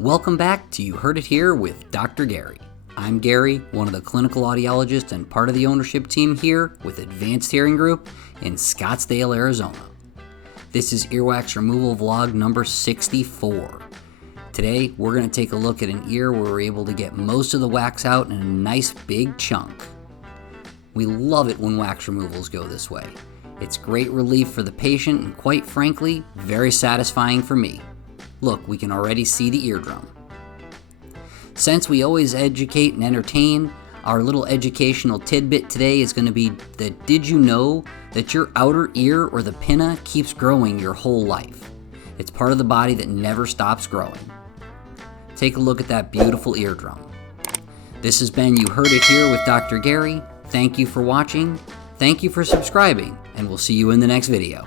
Welcome back to You Heard It Here with Dr. Gary. I'm Gary, one of the clinical audiologists and part of the ownership team here with Advanced Hearing Group in Scottsdale, Arizona. This is earwax removal vlog number 64. Today, we're going to take a look at an ear where we're able to get most of the wax out in a nice big chunk. We love it when wax removals go this way. It's great relief for the patient and, quite frankly, very satisfying for me. Look, we can already see the eardrum. Since we always educate and entertain, our little educational tidbit today is going to be that did you know that your outer ear or the pinna keeps growing your whole life? It's part of the body that never stops growing. Take a look at that beautiful eardrum. This has been You Heard It Here with Dr. Gary. Thank you for watching, thank you for subscribing, and we'll see you in the next video.